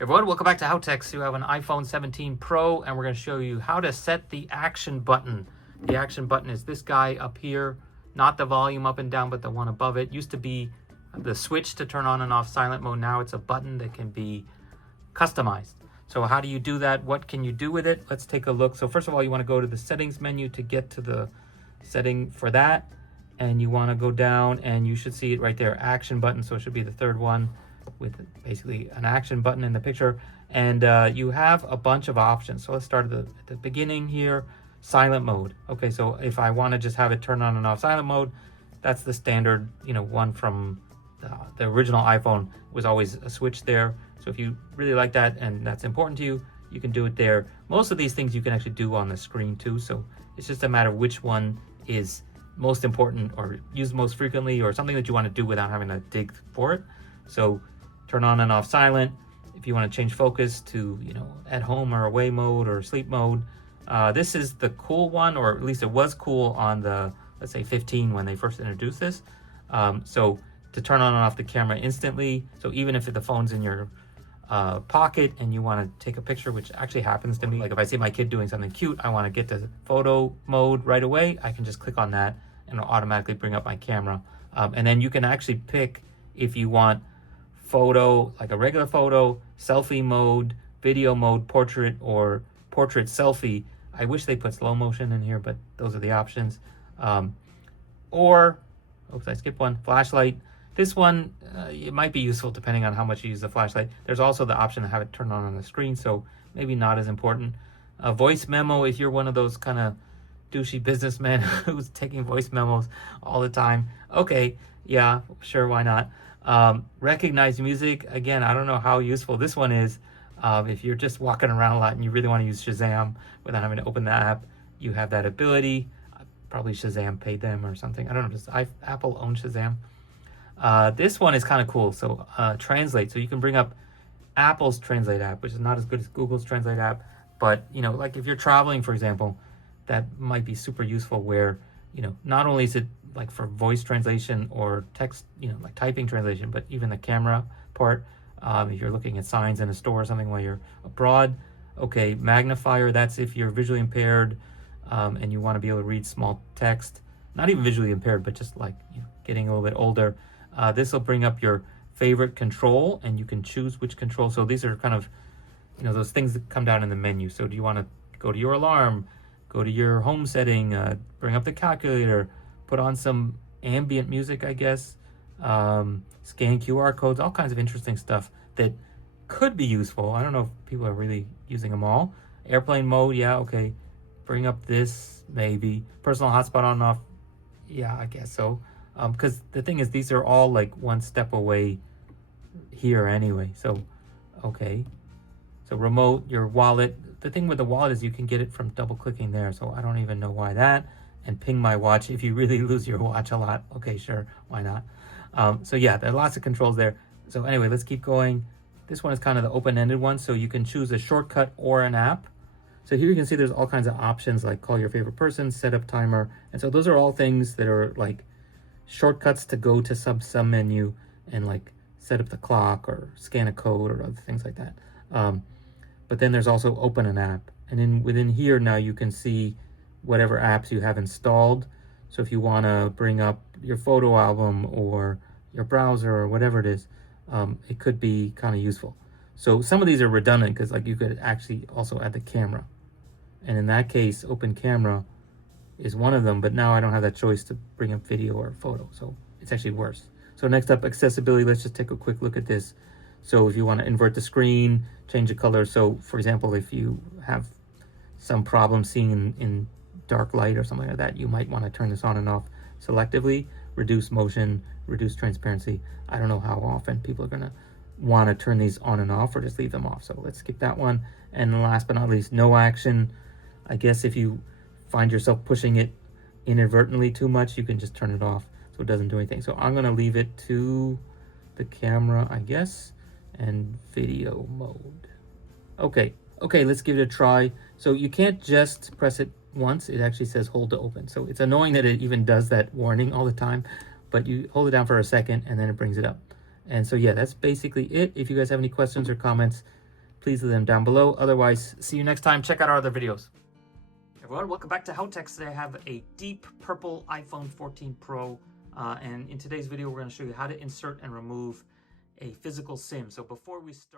Everyone, welcome back to HowTechs. You have an iPhone 17 Pro, and we're going to show you how to set the action button. The action button is this guy up here, not the volume up and down, but the one above it. Used to be the switch to turn on and off silent mode. Now it's a button that can be customized. So how do you do that? What can you do with it? Let's take a look. So first of all, you want to go to the settings menu to get to the setting for that. And you want to go down and you should see it right there, action button. So it should be the third one with basically an action button in the picture. And you have a bunch of options. So let's start at the beginning here, silent mode. Okay, so if I want to just have it turn on and off silent mode, that's the standard, one from the original iPhone was always a switch there. So if you really like that and that's important to you, you can do it there. Most of these things you can actually do on the screen too. So it's just a matter of which one is most important or used most frequently or something that you want to do without having to dig for it. So turn on and off silent. If you want to change focus to, at home or away mode or sleep mode. This is the cool one, or at least it was cool on the, let's say 15 when they first introduced this. So to turn on and off the camera instantly. So even if the phone's in your pocket and you want to take a picture, which actually happens to me. Like if I see my kid doing something cute, I want to get to photo mode right away. I can just click on that and it'll automatically bring up my camera. And then you can actually pick if you want photo, like a regular photo, selfie mode, video mode, portrait, or portrait selfie. I wish they put slow motion in here, but those are the options. Or, oops, I skipped one, flashlight. This one, it might be useful depending on how much you use the flashlight. There's also the option to have it turn on the screen, so maybe not as important. A voice memo, if you're one of those kind of douchey businessmen who's taking voice memos all the time. Okay, yeah, sure, why not? Recognize music, again, I don't know how useful this one is. If you're just walking around a lot and you really want to use Shazam without having to open the app, you have that ability. Probably Shazam paid them or something. I don't know, does Apple own Shazam? This one is kind of cool. So translate. So you can bring up Apple's Translate app, which is not as good as Google's Translate app. But, like if you're traveling, for example, that might be super useful where, not only is it like for voice translation or text, like typing translation, but even the camera part. If you're looking at signs in a store or something while you're abroad. Okay, magnifier, that's if you're visually impaired and you want to be able to read small text. Not even visually impaired, but just like getting a little bit older. This will bring up your favorite control and you can choose which control. So these are kind of, those things that come down in the menu. So do you want to go to your alarm, go to your home setting, bring up the calculator, put on some ambient music, I guess, scan QR codes, all kinds of interesting stuff that could be useful. I don't know if people are really using them all. Airplane mode, yeah, okay. Bring up this, maybe. Personal hotspot on and off, yeah, I guess so. Because the thing is, these are all like one step away here anyway. So, okay. So remote, your wallet. The thing with the wallet is you can get it from double clicking there. So I don't even know why that. And ping my watch if you really lose your watch a lot. Okay, sure, why not? So yeah, there are lots of controls there. So anyway, let's keep going. This one is kind of the open-ended one. So you can choose a shortcut or an app. So here you can see there's all kinds of options like call your favorite person, set up timer. And so those are all things that are like shortcuts to go to some menu and like set up the clock or scan a code or other things like that. But then there's also open an app. And then within here now you can see whatever apps you have installed. So if you want to bring up your photo album or your browser or whatever it is, it could be kind of useful. So some of these are redundant because like you could actually also add the camera. And in that case, open camera is one of them, but now I don't have that choice to bring up video or photo. So it's actually worse. So next up, accessibility. Let's just take a quick look at this. So if you want to invert the screen, change the color. So for example, if you have some problem seeing in dark light or something like that, you might want to turn this on and off selectively, reduce motion, reduce transparency. I don't know how often people are going to want to turn these on and off or just leave them off. So let's skip that one. And last but not least, no action. I guess if you find yourself pushing it inadvertently too much, you can just turn it off so it doesn't do anything. So I'm going to leave it to the camera, I guess, and video mode. Okay, let's give it a try. So you can't just press it once. It actually says hold to open. So it's annoying that it even does that warning all the time, but you hold it down for a second and then it brings it up. And so yeah, that's basically it. If you guys have any questions or comments, please leave them down below. Otherwise, see you next time. Check out our other videos. Everyone, welcome back to HowTechs. Today I have a deep purple iPhone 14 Pro, and in today's video we're going to show you how to insert and remove a physical SIM. So before we start...